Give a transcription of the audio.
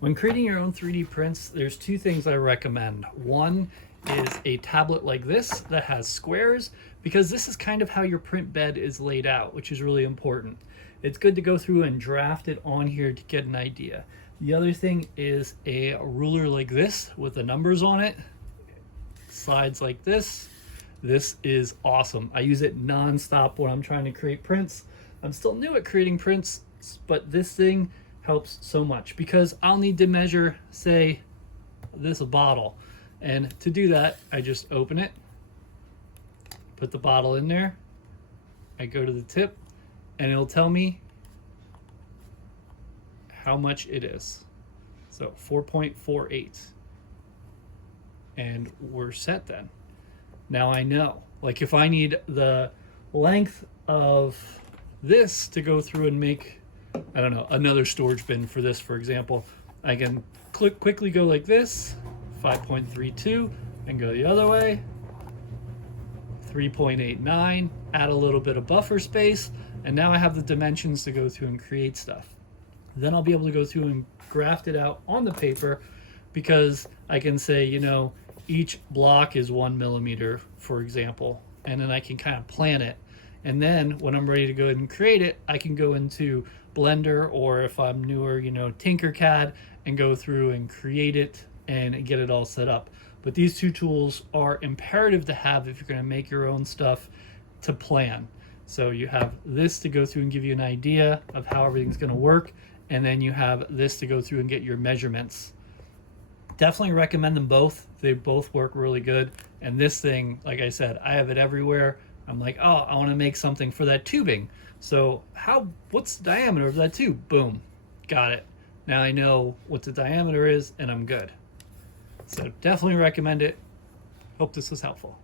When creating your own 3D prints, there's two things I recommend. One is a tablet like this that has squares, because this is kind of how your print bed is laid out, which is really important. It's good to go through and draft it on here to get an idea. The other thing is a ruler like this with the numbers on it, slides like this. This is awesome. I use it non-stop when I'm trying to create prints. I'm still new at creating prints, but this thing helps so much because I'll need to measure, say, this bottle. And to do that, I just open it, put the bottle in there, I go to the tip, and it'll tell me how much it is. So 4.48. And we're set then. Now I know, like if I need the length of this to go through and make, I don't know, another storage bin for this, for example, I can quickly go like this, 5.32, and go the other way, 3.89, add a little bit of buffer space, and now I have the dimensions to go through and create stuff. Then I'll be able to go through and graft it out on the paper, because I can say, you know, each block is 1 millimeter, for example, and then I can kind of plan it. And then when I'm ready to go ahead and create it, I can go into Blender, or if I'm newer, you know, Tinkercad, and go through and create it and get it all set up. But these two tools are imperative to have if you're going to make your own stuff to plan. So you have this to go through and give you an idea of how everything's going to work, and then you have this to go through and get your measurements. Definitely recommend them both. They both work really good. And this thing, like I said, I have it everywhere. I'm like, oh, I want to make something for that tubing. So what's the diameter of that tube? Boom, got it. Now I know what the diameter is and I'm good. So definitely recommend it. Hope this was helpful.